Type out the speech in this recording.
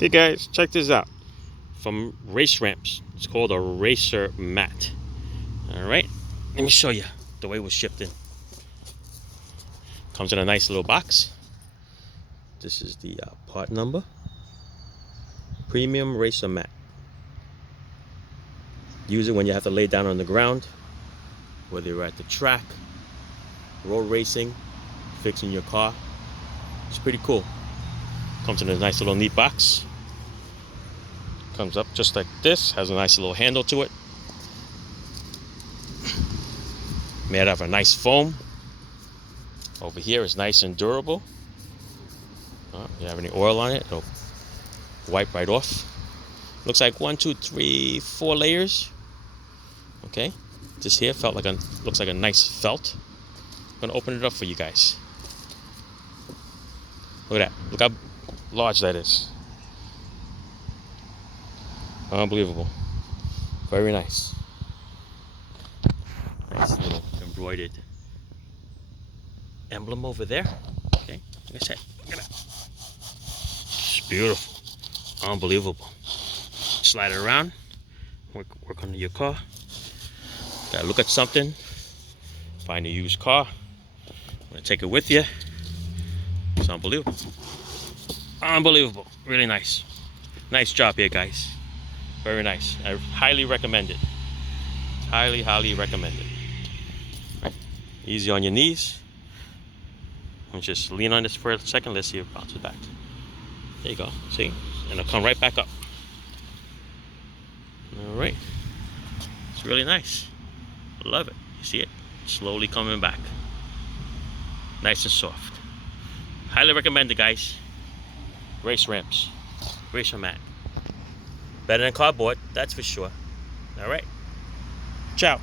Hey guys, check this out. From Race Ramps. It's called a Racer Mat. Alright, let me show you the way it was shipped in. Comes in a nice little box. This is the part number. Premium Racer Mat. Use it when you have to lay down on the ground, whether you're at the track, road racing, fixing your car. It's pretty cool. Comes in a nice little neat box. Comes up just like this. Has a nice little handle to it. Made out of a nice foam. Over here is nice and durable. If you have any oil on it, it'll wipe right off. Looks like 1, 2, 3, 4 layers. Okay, this here looks like a nice felt. I'm gonna open it up for you guys. Look at that. Look how large that is. Unbelievable. Very nice. Nice little embroidered emblem over there. Okay, like I said, look at that. It's beautiful. Unbelievable. Slide it around. Work on your car. Gotta look at something. Find a used car. Want to take it with you. It's unbelievable. Unbelievable. Really nice. Nice job here, guys. Very nice. I highly recommend it. Highly, highly recommend it. Right. Easy on your knees. And just lean on this for a second. Let's see if it bounces back. There you go. See? And it'll come right back up. Alright. It's really nice. Love it. You see it? Slowly coming back. Nice and soft. Highly recommend it, guys. Race Ramps. Racer Mat. Better than cardboard, that's for sure. Alright. Ciao.